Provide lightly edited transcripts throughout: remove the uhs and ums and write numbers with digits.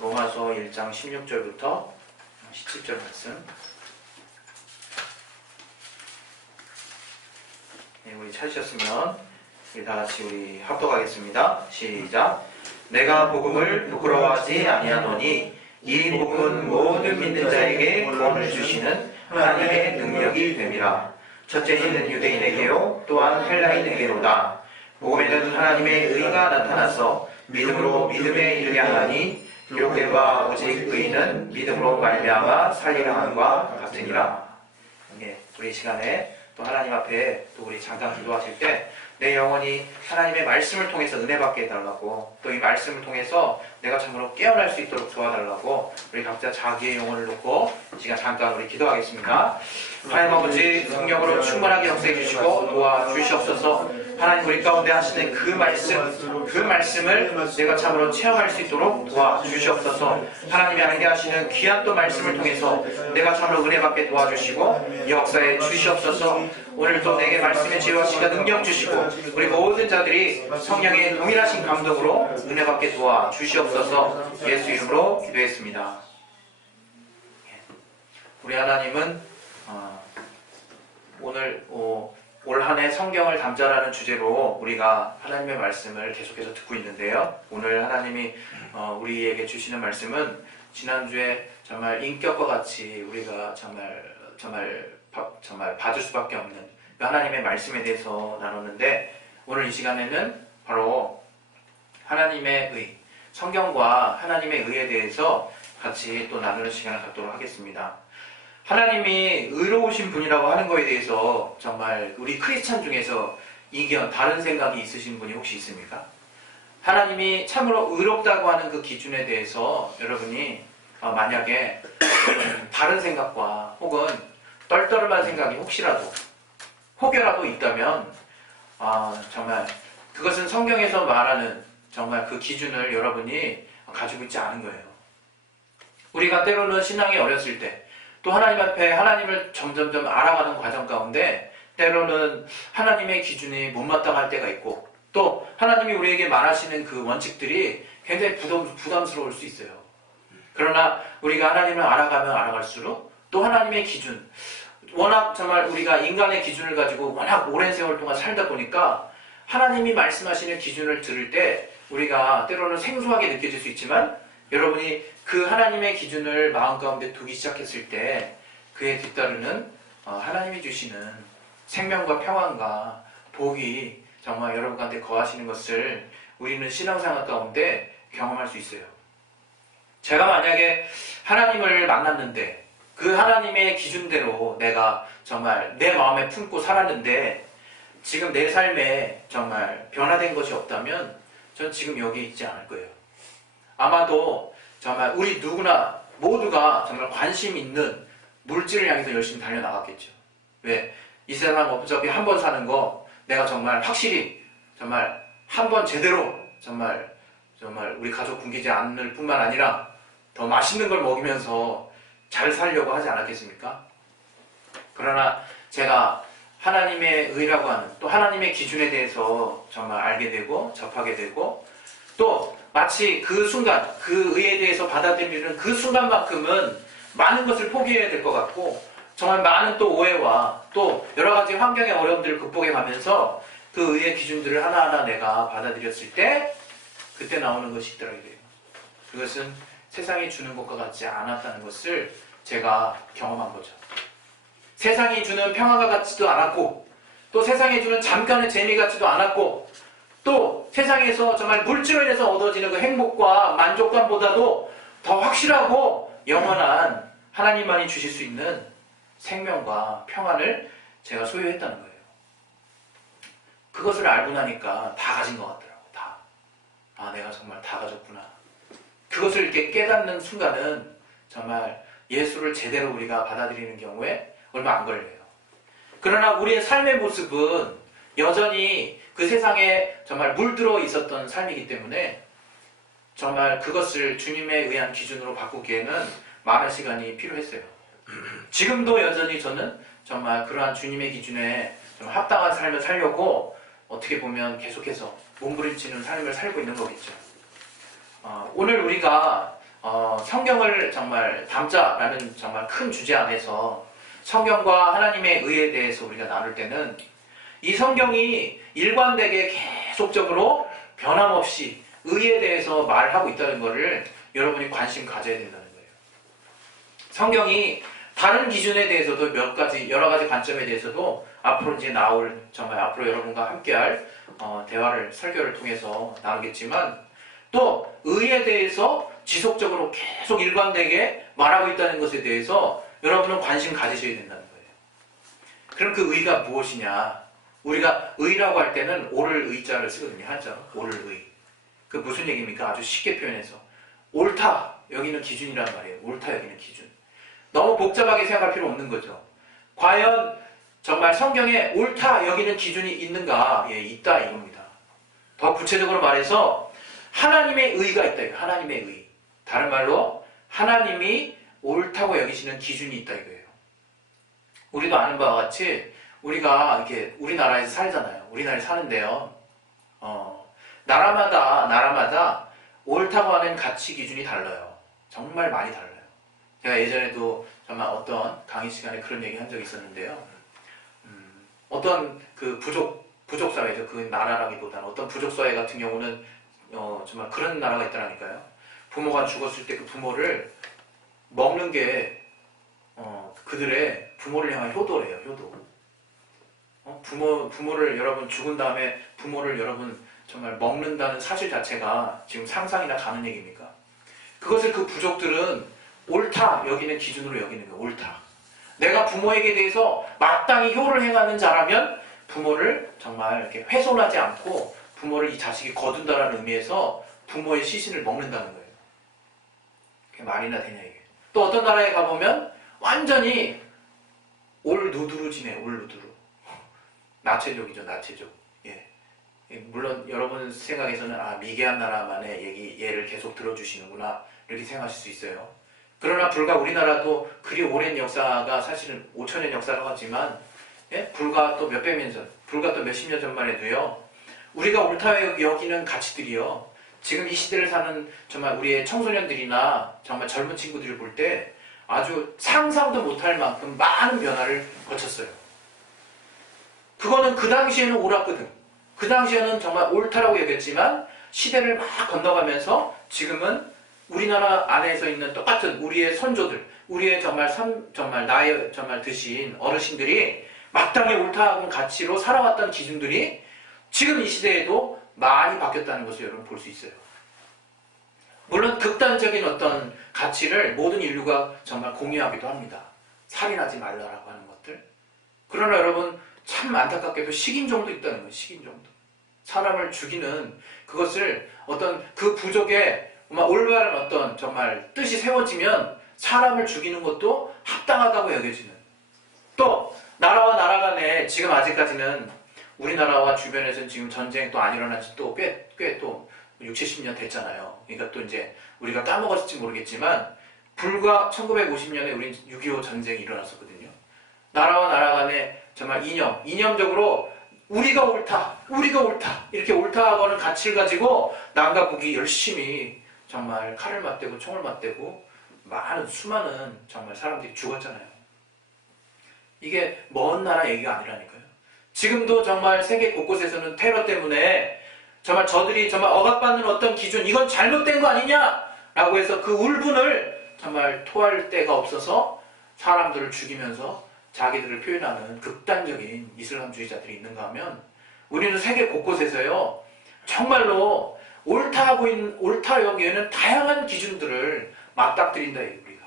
로마서 1장 16절부터 17절 말씀. 네, 우리 찾으셨으면 우리 다같이 우리 합독하겠습니다. 시작. 내가 복음을 부끄러워하지 아니하노니 이 복음은 모든 믿는 자에게 구원을 주시는 하나님의 능력이 됨이라. 첫째는 유대인에게요 또한 헬라인에게로다. 복음에는 하나님의 의가 나타나서 믿음으로 믿음에 이르게 하나니 기록된 바 오직 의인은 믿음으로 말미암아 살리라 함과 같으니라. 예, 우리 시간에 또 하나님 앞에 또 우리 잠깐 기도하실 때 내 영혼이 하나님의 말씀을 통해서 은혜 받게 해달라고, 또 이 말씀을 통해서 내가 참으로 깨어날 수 있도록 도와달라고 우리 각자 자기의 영혼을 놓고 이 시간 잠깐 우리 기도하겠습니다. 하나님 아버지, 성령으로 충만하게 역사해 주시고 도와주시옵소서. 하나님 우리 가운데 하시는 그 말씀을 내가 참으로 체험할 수 있도록 도와주시옵소서. 하나님이 알게 하시는 귀한 또 말씀을 통해서 내가 참으로 은혜 받게 도와주시고 역사해 주시옵소서. 오늘도 내게 말씀의 지혜와 시가 능력 주시고 우리 모든 자들이 성령의 동일하신 감동으로 은혜 받게 도와주시옵소서. 예수 이름으로 기도했습니다. 우리 하나님은 오늘 올 한 해 성경을 담자라는 주제로 우리가 하나님의 말씀을 계속해서 듣고 있는데요. 오늘 하나님이 우리에게 주시는 말씀은 지난주에 정말 인격과 같이 우리가 정말 받을 수밖에 없는 그 하나님의 말씀에 대해서 나눴는데, 오늘 이 시간에는 바로 하나님의 의, 성경과 하나님의 의에 대해서 같이 또 나누는 시간을 갖도록 하겠습니다. 하나님이 의로우신 분이라고 하는 것에 대해서 정말 우리 크리스찬 중에서 이견, 다른 생각이 있으신 분이 혹시 있습니까? 하나님이 참으로 의롭다고 하는 그 기준에 대해서 여러분이 만약에 다른 생각과 혹은 떨떠름한 생각이 혹여라도 있다면 정말 그것은 성경에서 말하는 정말 그 기준을 여러분이 가지고 있지 않은 거예요. 우리가 때로는 신앙이 어렸을 때 또 하나님 앞에 하나님을 점점점 알아가는 과정 가운데 때로는 하나님의 기준이 못마땅할 때가 있고, 또 하나님이 우리에게 말하시는 그 원칙들이 굉장히 부담스러울 수 있어요. 그러나 우리가 하나님을 알아가면 알아갈수록 또 하나님의 기준, 워낙 정말 우리가 인간의 기준을 가지고 워낙 오랜 세월 동안 살다 보니까 하나님이 말씀하시는 기준을 들을 때 우리가 때로는 생소하게 느껴질 수 있지만, 여러분이 그 하나님의 기준을 마음 가운데 두기 시작했을 때 그에 뒤따르는 하나님이 주시는 생명과 평안과 복이 정말 여러분 가운데 거하시는 것을 우리는 신앙생활 가운데 경험할 수 있어요. 제가 만약에 하나님을 만났는데 그 하나님의 기준대로 내가 정말 내 마음에 품고 살았는데 지금 내 삶에 정말 변화된 것이 없다면 전 지금 여기 있지 않을 거예요. 아마도 정말 우리 누구나 모두가 정말 관심 있는 물질을 향해서 열심히 달려나갔겠죠. 왜? 이 세상 어차피 한 번 사는 거 내가 정말 확실히 정말 한 번 제대로 정말 우리 가족 굶기지 않을 뿐만 아니라 더 맛있는 걸 먹이면서 잘 살려고 하지 않았겠습니까? 그러나 제가 하나님의 의라고 하는 또 하나님의 기준에 대해서 정말 알게 되고 접하게 되고, 또 마치 그 순간 그 의에 대해서 받아들이는 그 순간만큼은 많은 것을 포기해야 될 것 같고, 정말 많은 또 오해와 또 여러 가지 환경의 어려움들을 극복해 가면서 그 의의 기준들을 하나하나 내가 받아들였을 때 그때 나오는 것이 있더라고요. 그것은 세상이 주는 것과 같지 않았다는 것을 제가 경험한 거죠. 세상이 주는 평화가 같지도 않았고, 또 세상이 주는 잠깐의 재미 같지도 않았고, 또 세상에서 정말 물질로 인해서 얻어지는 그 행복과 만족감보다도 더 확실하고 영원한 하나님만이 주실 수 있는 생명과 평안을 제가 소유했다는 거예요. 그것을 알고 나니까 다 가진 것 같더라고요. 다. 내가 정말 다 가졌구나. 그것을 이렇게 깨닫는 순간은 정말 예수를 제대로 우리가 받아들이는 경우에 얼마 안 걸려요. 그러나 우리의 삶의 모습은 여전히 그 세상에 정말 물들어 있었던 삶이기 때문에 정말 그것을 주님에 의한 기준으로 바꾸기에는 많은 시간이 필요했어요. 지금도 여전히 저는 정말 그러한 주님의 기준에 좀 합당한 삶을 살려고 어떻게 보면 계속해서 몸부림치는 삶을 살고 있는 거겠죠. 오늘 우리가 성경을 정말 담자라는 정말 큰 주제 안에서 성경과 하나님의 의에 대해서 우리가 나눌 때는 이 성경이 일관되게 계속적으로 변함없이 의에 대해서 말하고 있다는 것을 여러분이 관심 가져야 된다는 거예요. 성경이 다른 기준에 대해서도 여러 가지 관점에 대해서도 앞으로 이제 정말 앞으로 여러분과 함께할 대화를, 설교를 통해서 나누겠지만 또 의에 대해서 지속적으로 계속 일관되게 말하고 있다는 것에 대해서 여러분은 관심 가지셔야 된다는 거예요. 그럼 그 의가 무엇이냐? 우리가 의라고 할 때는 옳을 의자를 쓰거든요. 한자 옳을 의. 그 무슨 얘기입니까? 아주 쉽게 표현해서 옳다 여기는 기준이란 말이에요. 옳다 여기는 기준. 너무 복잡하게 생각할 필요 없는 거죠. 과연 정말 성경에 옳다 여기는 기준이 있는가? 예, 있다 이겁니다. 더 구체적으로 말해서 하나님의 의가 있다 이거예요. 하나님의 의. 다른 말로 하나님이 옳다고 여기시는 기준이 있다 이거예요. 우리도 아는 바와 같이 우리가 이렇게 우리나라에서 살잖아요. 우리나라에 사는데요. 나라마다 옳다고 하는 가치 기준이 달라요. 정말 많이 달라요. 제가 예전에도 정말 어떤 강의 시간에 그런 얘기 한 적이 있었는데요. 어떤 그 부족 사회죠. 그 나라라기보다는 어떤 부족 사회 같은 경우는 정말 그런 나라가 있다라니까요. 부모가 죽었을 때 그 부모를 먹는 게 그들의 부모를 향한 효도래요. 효도. 부모를 여러분 죽은 다음에 부모를 여러분 정말 먹는다는 사실 자체가 지금 상상이나 가는 얘기입니까? 그것을 그 부족들은 옳다 여기는 기준으로 여기는 거예요. 옳다. 내가 부모에게 대해서 마땅히 효를 행하는 자라면 부모를 정말 이렇게 훼손하지 않고 부모를 이 자식이 거둔다라는 의미에서 부모의 시신을 먹는다는 거예요. 그게 말이나 되냐 이게. 또 어떤 나라에 가보면 완전히 올 누드루지네. 올 누드루. 나체족이죠. 나체족. 예. 물론 여러분 생각에서는 미개한 나라만의 예를 계속 들어주시는구나 이렇게 생각하실 수 있어요. 그러나 불과 우리나라도 그리 오랜 역사가 사실은 5천년 역사라고 하지만 불과 또 몇백 년 전, 불과 또 몇십 년 전만 해도요. 우리가 옳다 여기는 가치들이요. 지금 이 시대를 사는 정말 우리의 청소년들이나 정말 젊은 친구들을 볼 때 아주 상상도 못할 만큼 많은 변화를 거쳤어요. 그거는 그 당시에는 옳았거든. 그 당시에는 정말 옳다라고 여겼지만 시대를 막 건너가면서 지금은 우리나라 안에서 있는 똑같은 우리의 선조들, 우리의 정말 나이 정말 드신 어르신들이 마땅히 옳다는 가치로 살아왔던 기준들이 지금 이 시대에도 많이 바뀌었다는 것을 여러분 볼 수 있어요. 물론 극단적인 어떤 가치를 모든 인류가 정말 공유하기도 합니다. 살인하지 말라라고 하는 것들. 그러나 여러분 참 안타깝게도 식인종도 있다는 거예요. 식인종도. 사람을 죽이는 그것을 어떤 그 부족의 올바른 어떤 정말 뜻이 세워지면 사람을 죽이는 것도 합당하다고 여겨지는. 또 나라와 나라 간에 지금 아직까지는 우리나라와 주변에서는 지금 전쟁 또 안 일어난 지 또 꽤 또 60, 70년 됐잖아요. 그러니까 또 이제 우리가 까먹었을지 모르겠지만 불과 1950년에 우린 6.25 전쟁이 일어났었거든요. 나라와 나라 간에 정말 이념적으로 우리가 옳다 이렇게 옳다고 하는 가치를 가지고 남과 북이 열심히 정말 칼을 맞대고 총을 맞대고 수많은 정말 사람들이 죽었잖아요. 이게 먼 나라 얘기가 아니라니까요. 지금도 정말 세계 곳곳에서는 테러 때문에 정말 저들이 정말 억압받는 어떤 기준, 이건 잘못된 거 아니냐라고 해서 그 울분을 정말 토할 데가 없어서 사람들을 죽이면서 자기들을 표현하는 극단적인 이슬람주의자들이 있는가 하면 우리는 세계 곳곳에서요 정말로 옳다 여기에는 다양한 기준들을 맞닥뜨린다 우리가.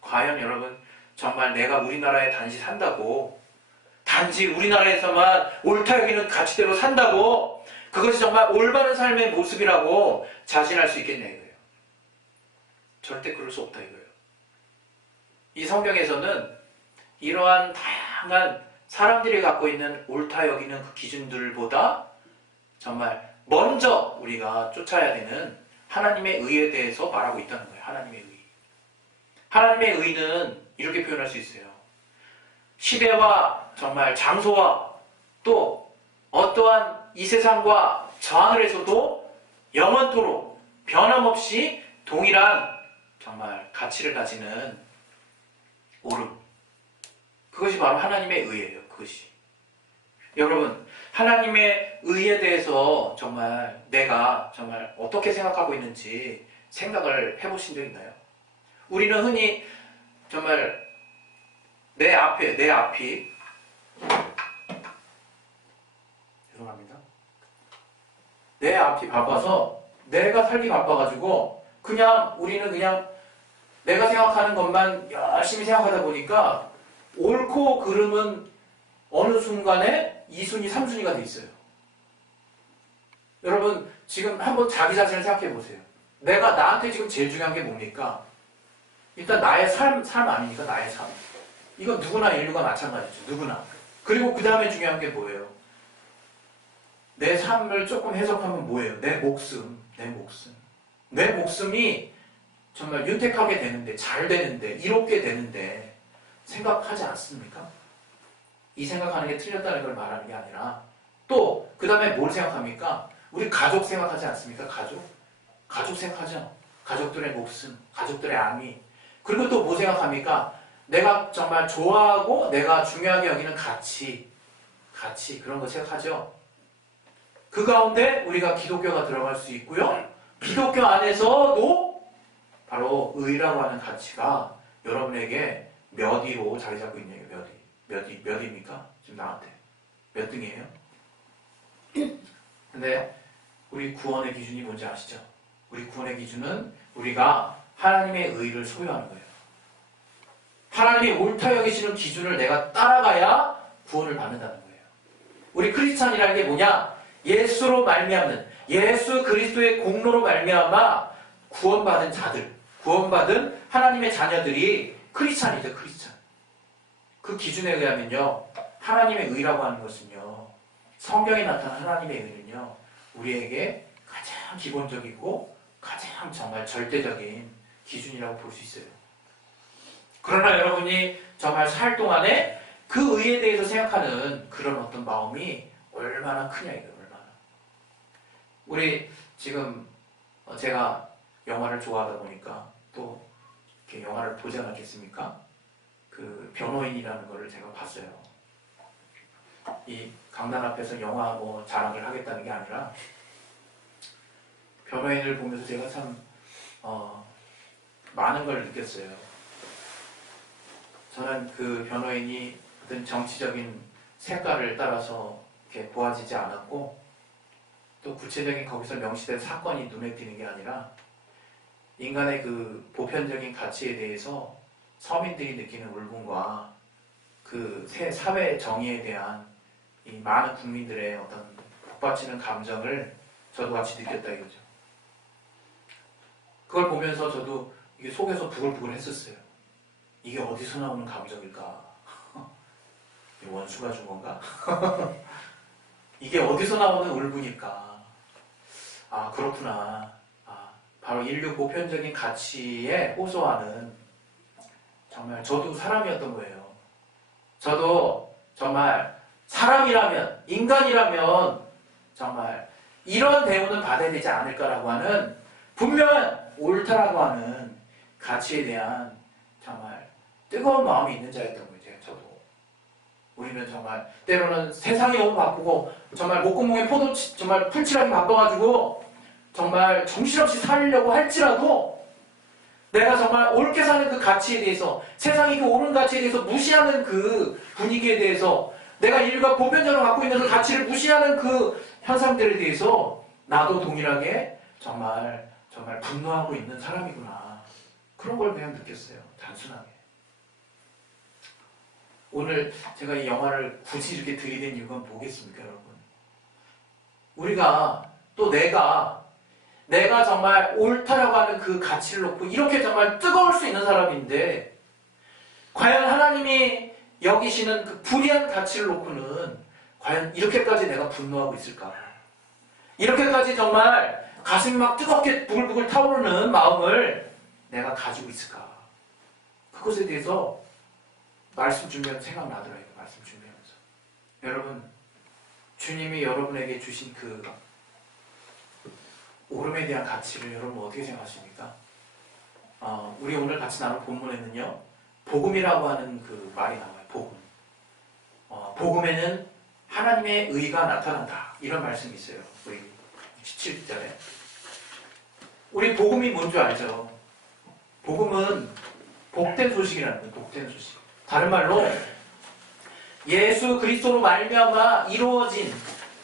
과연 여러분 정말 내가 우리나라에 단지 산다고 단지 우리나라에서만 옳다 여기는 가치대로 산다고 그것이 정말 올바른 삶의 모습이라고 자신할 수 있겠냐 이거예요. 절대 그럴 수 없다 이거예요. 이 성경에서는 이러한 다양한 사람들이 갖고 있는 옳다 여기는 그 기준들보다 정말 먼저 우리가 쫓아야 되는 하나님의 의에 대해서 말하고 있다는 거예요. 하나님의 의. 하나님의 의는 이렇게 표현할 수 있어요. 시대와 정말 장소와 또 어떠한 이 세상과 저 하늘에서도 영원토록 변함없이 동일한 정말 가치를 가지는 오름. 그것이 바로 하나님의 의예요. 그것이. 여러분, 하나님의 의에 대해서 정말 내가 정말 어떻게 생각하고 있는지 생각을 해보신 적 있나요? 우리는 흔히 정말 내 앞이 죄송합니다. 내 앞이 바빠서 내가 살기 바빠가지고 우리는 그냥 내가 생각하는 것만 열심히 생각하다 보니까 옳고 그름은 어느 순간에 2순위, 3순위가 돼 있어요. 여러분 지금 한번 자기 자신을 생각해 보세요. 나한테 지금 제일 중요한 게 뭡니까? 일단 나의 삶 아닙니까? 나의 삶. 이건 누구나 인류가 마찬가지죠. 누구나. 그리고 그 다음에 중요한 게 뭐예요? 내 삶을 조금 해석하면 뭐예요? 내 목숨. 내 목숨이 정말 윤택하게 되는데, 잘 되는데, 이롭게 되는데 생각하지 않습니까? 이 생각하는 게 틀렸다는 걸 말하는 게 아니라 또 그 다음에 뭘 생각합니까? 우리 가족 생각하지 않습니까? 가족 생각하죠. 가족들의 목숨, 가족들의 안위. 그리고 또 뭐 생각합니까? 내가 정말 좋아하고 내가 중요하게 여기는 가치 그런 거 생각하죠. 그 가운데 우리가 기독교가 들어갈 수 있고요. 기독교 안에서도 바로 의라고 하는 가치가 여러분에게 몇 위로 자리 잡고 있냐고요. 몇 위입니까? 지금 나한테 몇 등이에요? 근데 우리 구원의 기준이 뭔지 아시죠? 우리 구원의 기준은 우리가 하나님의 의를 소유하는 거예요. 하나님이 옳다 여기시는 기준을 내가 따라가야 구원을 받는다는 거예요. 우리 크리스찬이라는 게 뭐냐? 예수로 말미암는, 예수 그리스도의 공로로 말미암아 구원받은 자들, 구원받은 하나님의 자녀들이 크리스찬이죠. 크리스찬. 그 기준에 의하면요, 하나님의 의라고 하는 것은요, 성경에 나타난 하나님의 의는요, 우리에게 가장 기본적이고 가장 정말 절대적인 기준이라고 볼 수 있어요. 그러나 여러분이 정말 살 동안에 그 의에 대해서 생각하는 그런 어떤 마음이 얼마나 크냐 이거예요. 얼마나. 우리 지금 제가 영화를 좋아하다 보니까 또 이렇게 영화를 보지 않았겠습니까? 그 변호인이라는 거를 제가 봤어요. 이 강단 앞에서 영화 자랑을 하겠다는 게 아니라 변호인을 보면서 제가 참 많은 걸 느꼈어요. 저는 그 변호인이 어떤 정치적인 색깔을 따라서 이렇게 보아지지 않았고, 또 구체적인 거기서 명시된 사건이 눈에 띄는 게 아니라 인간의 그 보편적인 가치에 대해서 서민들이 느끼는 울분과 그 사회 정의에 대한 이 많은 국민들의 어떤 북받치는 감정을 저도 같이 느꼈다 이거죠. 그걸 보면서 저도 이게 속에서 부글부글 했었어요. 이게 어디서 나오는 감정일까? 원수가 준 건가? 이게 어디서 나오는 울분일까? 아, 그렇구나. 바로 인류 보편적인 가치에 호소하는, 정말 저도 사람이었던 거예요. 저도 정말 사람이라면, 인간이라면 정말 이런 대우는 받아야 되지 않을까라고 하는 분명한 옳다라고 하는 가치에 대한 정말 뜨거운 마음이 있는 자였던 거예요. 저도. 우리는 정말 때로는 세상이 너무 바쁘고 정말 목구멍에 정말 풀칠하기 바빠가지고 정말 정신없이 살려고 할지라도 내가 정말 옳게 사는 그 가치에 대해서, 세상이 그 옳은 가치에 대해서 무시하는 그 분위기에 대해서, 내가 인류가 보편적으로 갖고 있는 그 가치를 무시하는 그 현상들에 대해서 나도 동일하게 정말 분노하고 있는 사람이구나. 그런 걸 그냥 느꼈어요. 단순하게. 오늘 제가 이 영화를 굳이 이렇게 들이댄 이유가 뭐겠습니까, 여러분? 우리가 또 내가 정말 옳다라고 하는 그 가치를 놓고 이렇게 정말 뜨거울 수 있는 사람인데, 과연 하나님이 여기시는 그 불의한 가치를 놓고는 과연 이렇게까지 내가 분노하고 있을까? 이렇게까지 정말 가슴이 막 뜨겁게 부글부글 타오르는 마음을 내가 가지고 있을까? 그것에 대해서 말씀 준비하면서 생각나더라고요. 말씀 준비하면서. 여러분, 주님이 여러분에게 주신 그 오름에 대한 가치를 여러분 어떻게 생각하십니까? 우리 오늘 같이 나눈 본문에는요, 복음이라고 하는 그 말이 나와요. 복음. 복음에는 하나님의 의가 나타난다. 이런 말씀이 있어요. 우리 17절에. 우리 복음이 뭔 줄 알죠? 복음은 복된 소식이라는 거예요. 복된 소식. 다른 말로 예수 그리스도로 말미암아 이루어진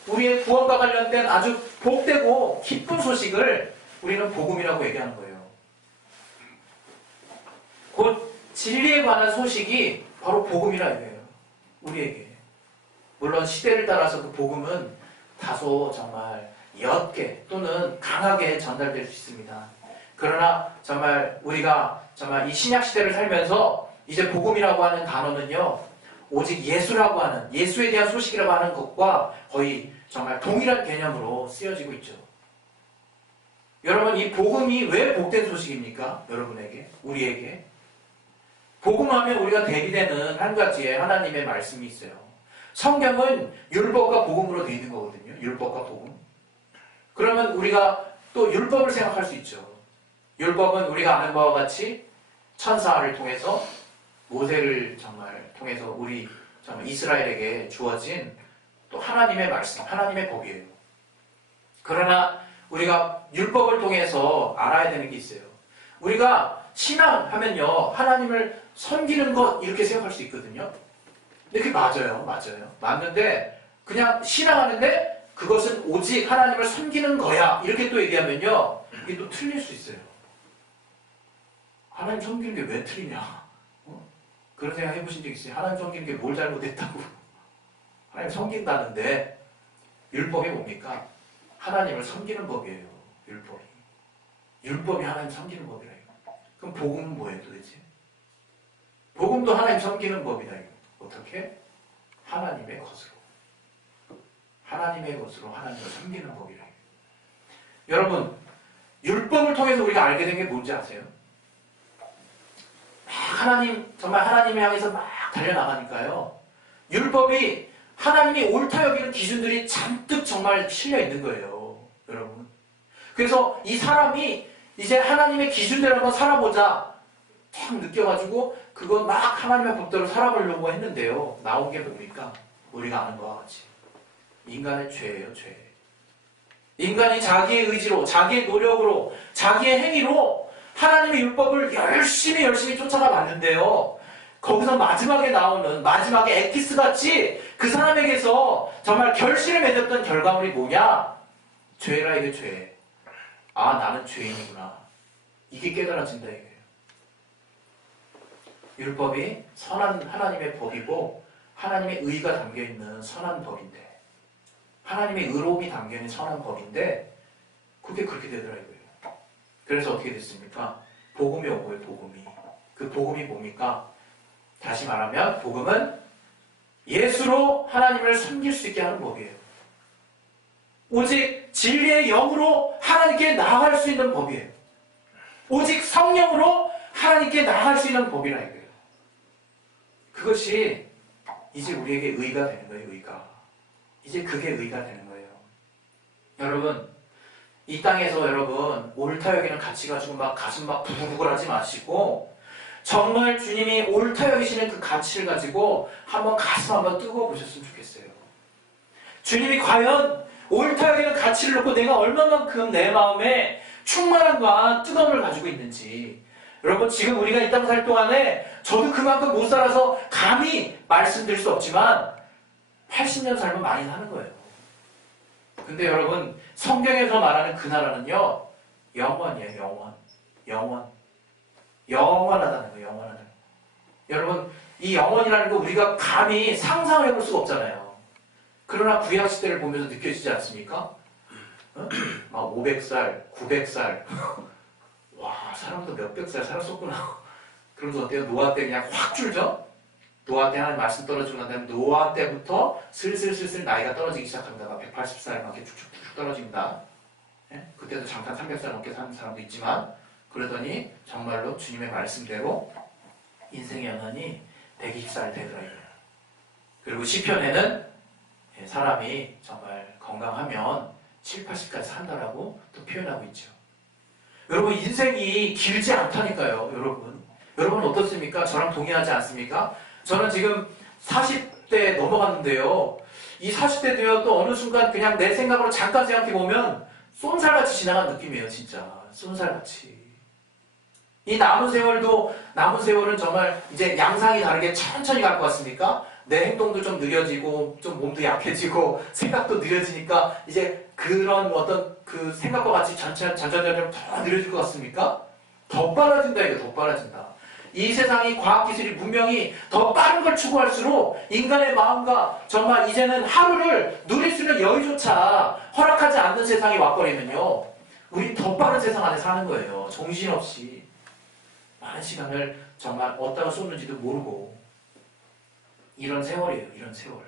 우리의 구원과 관련된 아주 복되고 기쁜 소식을 우리는 복음이라고 얘기하는 거예요. 곧 진리에 관한 소식이 바로 복음이라 얘기해요. 우리에게. 물론 시대를 따라서 그 복음은 다소 정말 옅게 또는 강하게 전달될 수 있습니다. 그러나 정말 우리가 정말 이 신약 시대를 살면서 이제 복음이라고 하는 단어는요, 오직 예수라고 하는, 예수에 대한 소식이라고 하는 것과 거의 정말 동일한 개념으로 쓰여지고 있죠. 여러분, 이 복음이 왜 복된 소식입니까? 여러분에게, 우리에게. 복음하면 우리가 대비되는 한 가지의 하나님의 말씀이 있어요. 성경은 율법과 복음으로 되어 있는 거거든요. 율법과 복음. 그러면 우리가 또 율법을 생각할 수 있죠. 율법은 우리가 아는 바와 같이 천사를 통해서, 모세를 정말 통해서 우리 정말 이스라엘에게 주어진 또 하나님의 말씀, 하나님의 법이에요. 그러나 우리가 율법을 통해서 알아야 되는 게 있어요. 우리가 신앙하면요, 하나님을 섬기는 것 이렇게 생각할 수 있거든요. 근데 그게 맞아요. 맞는데 그냥 신앙하는데 그것은 오직 하나님을 섬기는 거야 이렇게 또 얘기하면요, 이게 또 틀릴 수 있어요. 하나님 섬기는 게 왜 틀리냐? 그런 생각 해보신 적 있어요? 하나님 섬기는 게 뭘 잘못했다고? 하나님 섬긴다는데 율법이 뭡니까? 하나님을 섬기는 법이에요. 율법이 하나님 섬기는 법이라 이거. 그럼 복음은 뭐예요 도대체? 복음도 하나님 섬기는 법이다 이거. 어떻게? 하나님의 것으로 하나님을 섬기는 법이라 이거. 여러분, 율법을 통해서 우리가 알게 된 게 뭔지 아세요? 정말 하나님을 향해서 막 달려나가니까요, 율법이 하나님이 옳다 여기는 기준들이 잔뜩 정말 실려 있는 거예요, 여러분. 그래서 이 사람이 이제 하나님의 기준대로 한번 살아보자 딱 느껴가지고 그거 막 하나님의 법대로 살아보려고 했는데요, 나온 게 뭡니까? 우리가 아는 바와 같이 인간의 죄예요, 죄. 인간이 자기의 의지로, 자기의 노력으로, 자기의 행위로 하나님의 율법을 열심히 쫓아가 봤는데요, 거기서 마지막에 나오는, 마지막에 엑기스같이 그 사람에게서 정말 결실을 맺었던 결과물이 뭐냐? 죄라, 이게 죄. 아, 나는 죄인이구나. 이게 깨달아진다 이거예요. 율법이 선한 하나님의 법이고 하나님의 의가 담겨있는 선한 법인데, 하나님의 의로움이 담겨있는 선한 법인데 그게 그렇게 되더라고요. 그래서 어떻게 됐습니까? 복음이 온 거예요, 복음이. 그 복음이 뭡니까? 다시 말하면 복음은 예수로 하나님을 섬길 수 있게 하는 법이에요. 오직 진리의 영으로 하나님께 나아갈 수 있는 법이에요. 오직 성령으로 하나님께 나아갈 수 있는 법이라 이거예요. 그것이 이제 우리에게 의가 되는 거예요, 의가. 이제 그게 의가 되는 거예요. 여러분, 이 땅에서 여러분 옳다 여기는 가치 가지고 막 가슴 막 부글부글 하지 마시고, 정말 주님이 옳다 여기시는 그 가치를 가지고 한번 가슴 한번 뜨거워 보셨으면 좋겠어요. 주님이 과연 옳다 여기는 가치를 놓고 내가 얼마만큼 내 마음에 충만함과 뜨거움을 가지고 있는지. 여러분, 지금 우리가 이 땅 살 동안에 저도 그만큼 못 살아서 감히 말씀드릴 수 없지만 80년 살면 많이 사는 거예요. 근데 여러분, 성경에서 말하는 그 나라는요, 영원이에요. 영원하다는 거예요. 영원하다는 거. 여러분, 이 영원이라는 거 우리가 감히 상상을 해볼 수가 없잖아요. 그러나 구약시대를 보면서 느껴지지 않습니까? 막 500살, 900살 와, 사람도 몇백 살 살았었구나. 그러면서 어때요? 노아 때 그냥 확 줄죠? 노아 때 하나님 말씀 떨어지고 난 다음에 노아 때부터 슬슬 나이가 떨어지기 시작합니다. 막 180살 막 이렇게 쭉쭉 떨어집니다. 예? 그때도 잠깐 300살 넘게 사는 사람도 있지만, 그러더니 정말로 주님의 말씀대로 인생의 연한이 120살 되더라고요. 그리고 시편에는 사람이 정말 건강하면 7, 80까지 산다라고 또 표현하고 있죠. 여러분 인생이 길지 않다니까요. 여러분 어떻습니까? 저랑 동의하지 않습니까? 저는 지금 40대 넘어갔는데요. 이 40대 되어도 어느 순간 그냥 내 생각으로 잠깐 생각해보면 쏜살같이 지나간 느낌이에요. 진짜 쏜살같이. 이 남은 세월은 정말 이제 양상이 다르게 천천히 갈 것 같습니까? 내 행동도 좀 느려지고 좀 몸도 약해지고 생각도 느려지니까 이제 그런 어떤 그 생각과 같이 점점 더 느려질 것 같습니까? 더 빨라진다. 이거 더 빨라진다. 이 세상이 과학기술이 문명이 더 빠른 걸 추구할수록 인간의 마음과 정말 이제는 하루를 누릴 수 있는 여유조차 허락하지 않는 세상이 와버리면요, 우리 더 빠른 세상 안에 사는 거예요. 정신없이 많은 시간을 정말 어디다가 쏟는지도 모르고. 이런 세월이에요. 이런 세월.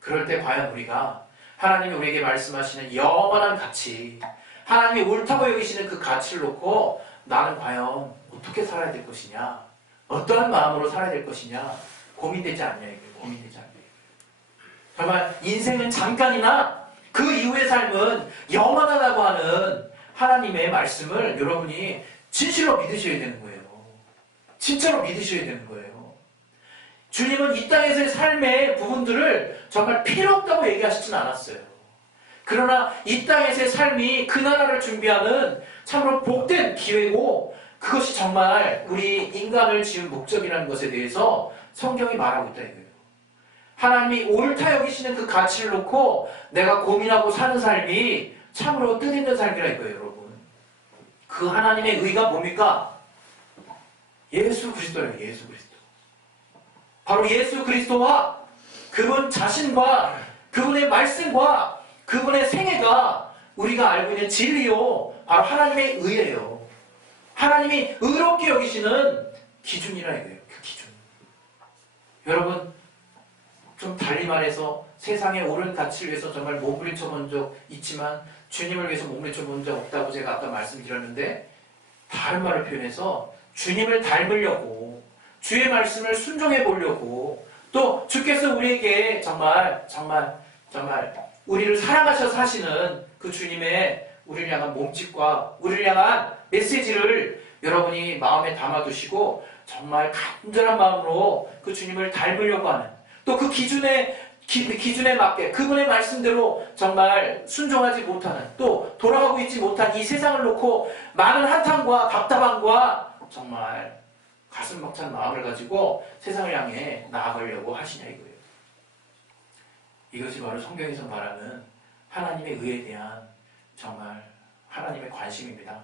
그럴 때 과연 우리가 하나님이 우리에게 말씀하시는 영원한 가치, 하나님이 옳다고 여기시는 그 가치를 놓고 나는 과연 어떻게 살아야 될 것이냐, 어떠한 마음으로 살아야 될 것이냐 고민되지 않냐 이거예요. 고민되지 않냐. 정말 인생은 잠깐이나 그 이후의 삶은 영원하다고 하는 하나님의 말씀을 여러분이 진실로 믿으셔야 되는 거예요. 진짜로 믿으셔야 되는 거예요. 주님은 이 땅에서의 삶의 부분들을 정말 필요 없다고 얘기하시진 않았어요. 그러나 이 땅에서의 삶이 그 나라를 준비하는 참으로 복된 기회고, 그것이 정말 우리 인간을 지은 목적이라는 것에 대해서 성경이 말하고 있다 이거예요. 하나님이 옳다 여기시는 그 가치를 놓고 내가 고민하고 사는 삶이 참으로 뜻있는 삶이라 이거예요. 여러분, 그 하나님의 의가 뭡니까? 예수 그리스도예요. 예수 그리스도. 바로 예수 그리스도와 그분 자신과 그분의 말씀과 그분의 생애가 우리가 알고 있는 진리요, 바로 하나님의 의예요. 하나님이 의롭게 여기시는 기준이라 이거예요. 그 기준. 여러분, 좀 달리 말해서 세상의 옳은 가치를 위해서 정말 몸부림쳐 본 적 있지만 주님을 위해서 몸부림쳐 본 적 없다고 제가 아까 말씀드렸는데, 다른 말을 표현해서 주님을 닮으려고, 주의 말씀을 순종해 보려고, 또 주께서 우리에게 정말 우리를 사랑하셔서 하시는 그 주님의 우리를 향한 몸짓과 우리를 향한 메시지를 여러분이 마음에 담아두시고 정말 간절한 마음으로 그 주님을 닮으려고 하는, 또 그 기준에 맞게 그분의 말씀대로 정말 순종하지 못하는, 또 돌아가고 있지 못한 이 세상을 놓고 많은 한탄과 답답함과 정말 가슴 벅찬 마음을 가지고 세상을 향해 나아가려고 하시냐 이거예요. 이것이 바로 성경에서 말하는 하나님의 의에 대한 정말 하나님의 관심입니다.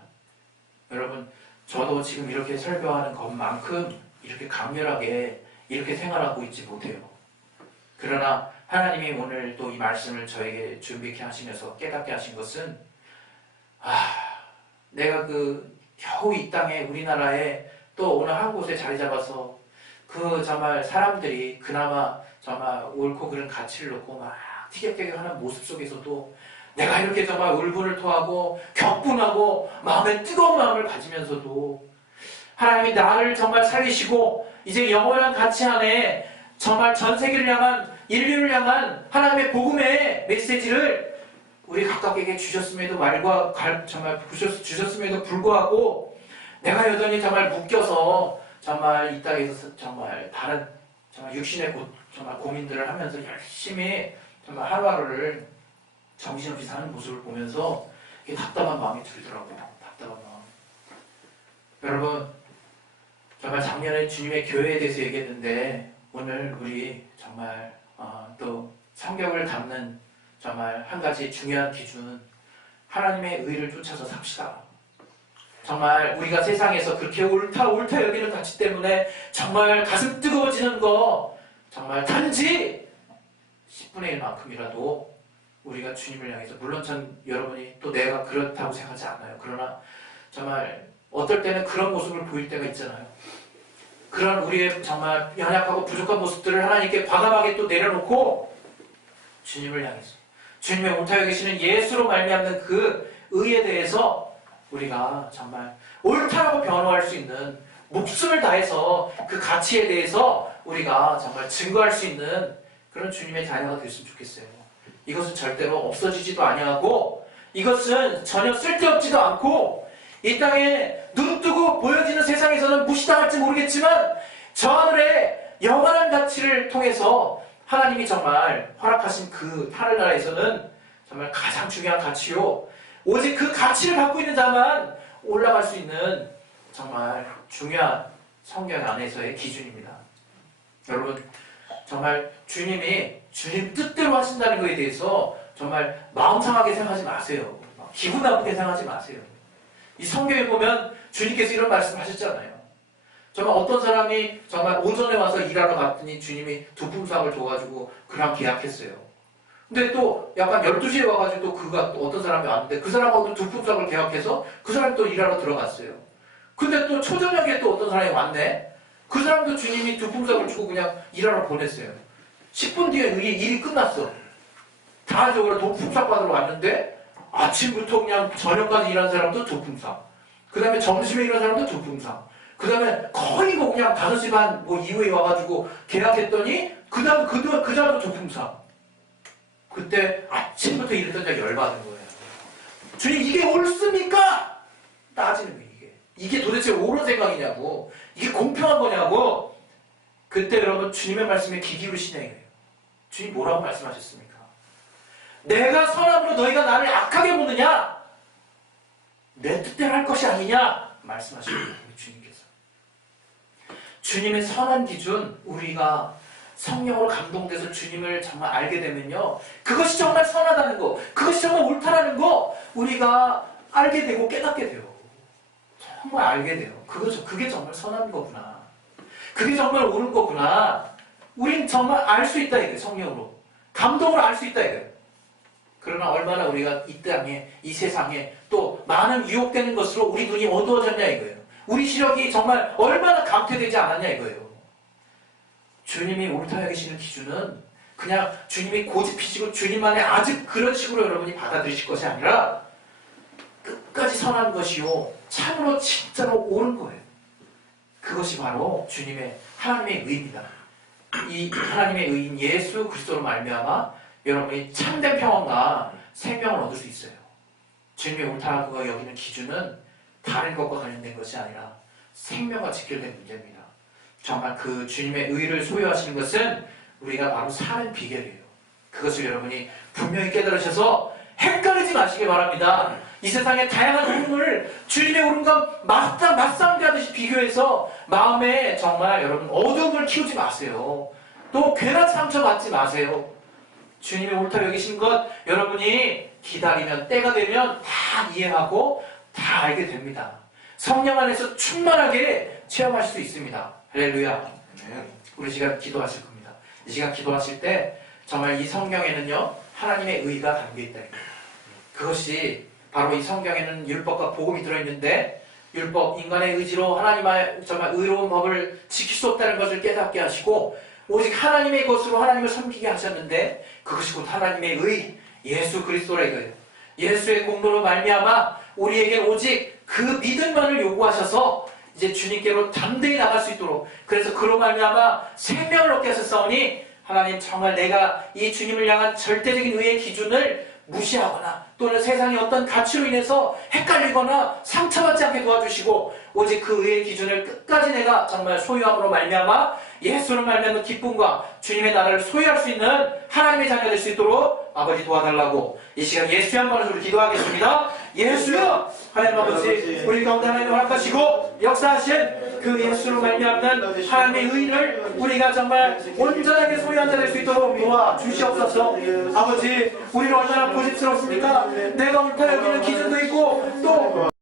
여러분, 저도 지금 이렇게 설교하는 것만큼 이렇게 강렬하게 이렇게 생활하고 있지 못해요. 그러나 하나님이 오늘 또 이 말씀을 저에게 준비케 하시면서 깨닫게 하신 것은, 내가 겨우 이 땅에 우리나라에 또 오늘 한 곳에 자리 잡아서 정말 사람들이 그나마 정말 옳고 그른 가치를 놓고 막 티격태격하는 모습 속에서도 내가 이렇게 정말 울분을 토하고 격분하고 마음에 뜨거운 마음을 가지면서도 하나님이 나를 정말 살리시고 이제 영원한 가치 안에 정말 전 세계를 향한, 인류를 향한 하나님의 복음의 메시지를 우리 각각에게 주셨음에도 주셨음에도 불구하고 내가 여전히 정말 묶여서 정말 이 땅에서 정말 다른 정말 육신의 정말 고민들을 하면서 열심히 정말 하루하루를 정신없이 사는 모습을 보면서 답답한 마음이 들더라고요. 답답한 마음. 여러분, 정말 작년에 주님의 교회에 대해서 얘기했는데 오늘 우리 정말 또 성경을 담는 정말 한 가지 중요한 기준, 하나님의 의를 쫓아서 삽시다. 정말 우리가 세상에서 그렇게 옳다 여기는 가치 때문에 정말 가슴 뜨거워지는 거, 정말 단지 10분의 1만큼이라도 우리가 주님을 향해서, 물론 여러분이 또 내가 그렇다고 생각하지 않아요. 그러나 정말 어떨 때는 그런 모습을 보일 때가 있잖아요. 그런 우리의 정말 연약하고 부족한 모습들을 하나님께 과감하게 또 내려놓고 주님을 향해서, 주님의 옳다 여기시는 예수로 말미암는 그 의에 대해서 우리가 정말 옳다라고 변호할 수 있는, 목숨을 다해서 그 가치에 대해서 우리가 정말 증거할 수 있는 그런 주님의 자녀가 됐으면 좋겠어요. 이것은 절대로 없어지지도 아니하고, 이것은 전혀 쓸데없지도 않고, 이 땅에 눈 뜨고 보여지는 세상에서는 무시당할지 모르겠지만 저 하늘의 영원한 가치를 통해서 하나님이 정말 허락하신 그 하늘나라에서는 정말 가장 중요한 가치요, 오직 그 가치를 갖고 있는 자만 올라갈 수 있는 정말 중요한 성경 안에서의 기준입니다. 여러분, 정말 주님이 주님 뜻대로 하신다는 것에 대해서 정말 마음 상하게 생각하지 마세요. 기분 나쁘게 생각하지 마세요. 이 성경에 보면 주님께서 이런 말씀 하셨잖아요. 정말 어떤 사람이 정말 오전에 와서 일하러 갔더니 주님이 두 품삯을 줘가지고 그랑 계약했어요. 근데 또 약간 12시에 와가지고 또 그가 또 어떤 사람이 왔는데 그 사람하고 두 품삯을 계약해서 그 사람이 또 일하러 들어갔어요. 근데 또 초저녁에 또 어떤 사람이 왔네? 그 사람도 주님이 두 품삯을 주고 그냥 일하러 보냈어요. 10분 뒤에 일이 끝났어. 다 저걸 두 품삯 받으러 왔는데 아침부터 그냥 저녁까지 일한 사람도 두 품삯, 그 다음에 점심에 일한 사람도 두 품삯, 그 다음에 거의 뭐 그냥 5시 반 뭐 이후에 와가지고 계약했더니 그 다음 그 자도 두 품삯. 그때 아침부터 일했던 자가 열받은 거예요. 주님, 이게 옳습니까? 따지는 거예요. 이게 도대체 옳은 생각이냐고, 이게 공평한 거냐고. 그때 여러분 주님의 말씀에 귀 기울이시냐 이거예요. 주님 뭐라고 말씀하셨습니까? 내가 선함으로 너희가 나를 악하게 보느냐? 내 뜻대로 할 것이 아니냐? 말씀하시는 거예요. 주님께서. 주님의 선한 기준, 우리가 성령으로 감동돼서 주님을 정말 알게 되면요, 그것이 정말 선하다는 거, 그것이 정말 옳다라는 거 우리가 알게 되고 깨닫게 돼요. 정말 알게 돼요. 그게 정말 선한 거구나, 그게 정말 옳은 거구나. 우린 정말 알 수 있다 이거예요. 성령으로 감동으로 알 수 있다 이거예요. 그러나 얼마나 우리가 이 땅에, 이 세상에 또 많은 유혹되는 것으로 우리 눈이 어두워졌냐 이거예요. 우리 시력이 정말 얼마나 감퇴되지 않았냐 이거예요. 주님이 옳다 여기시는 기준은 그냥 주님이 고집피시고 주님만의 아직 그런 식으로 여러분이 받아들이실 것이 아니라 끝까지 선한 것이요, 참으로 진짜로 옳은 거예요. 그것이 바로 주님의, 하나님의 의입니다. 이 하나님의 의인 예수 그리스도로 말미암아 여러분이 참된 평안과 생명을 얻을 수 있어요. 주님의 옳다고 여기는 기준은 다른 것과 관련된 것이 아니라 생명과 직결된 문제입니다. 정말 그 주님의 의를 소유하시는 것은 우리가 바로 사는 비결이에요. 그것을 여러분이 분명히 깨달으셔서 헷갈리지 마시기 바랍니다. 이 세상의 다양한 오름을 주님의 오름과 맞상대하듯이 비교해서 마음에 정말 여러분 어둠을 키우지 마세요. 또 괜한 상처받지 마세요. 주님의 옳다 여기신 것 여러분이 기다리면, 때가 되면 다 이해하고 다 알게 됩니다. 성령 안에서 충만하게 체험하실 수 있습니다. 할렐루야. 우리 시간 기도하실 겁니다. 이 시간 기도하실 때 정말 이 성경에는요, 하나님의 의가 담겨있다. 그것이 바로 이 성경에는 율법과 복음이 들어있는데, 율법, 인간의 의지로 하나님의 정말 의로운 법을 지킬 수 없다는 것을 깨닫게 하시고 오직 하나님의 것으로 하나님을 섬기게 하셨는데, 그것이 곧 하나님의 의, 예수 그리스도라 이거예요. 예수의 공로로 말미암아 우리에게 오직 그 믿음만을 요구하셔서 이제 주님께로 담대히 나갈 수 있도록, 그래서 그로 말미암아 생명을 얻게 하셨사오니 하나님 정말 내가 이 주님을 향한 절대적인 의의 기준을 무시하거나 또는 세상의 어떤 가치로 인해서 헷갈리거나 상처받지 않게 도와주시고 오직 그 의의 기준을 끝까지 내가 정말 소유함으로 말미암아 예수로 말미암은 기쁨과 주님의 나라를 소유할 수 있는 하나님의 자녀 될 수 있도록 아버지 도와달라고 이 시간 예수의 한 번을 우리 기도하겠습니다. 예수여, 하나님 아버지, 우리 가운데 하나님 허락하시고 역사하신 그 예수로 말미암는 하나님의 의를 우리가 정말 온전하게 소유한 자 될 수 있도록 도와주시옵소서. 아버지, 우리는 얼마나 고집스럽습니까? 내가 옳다 여기는 기준도 있고 또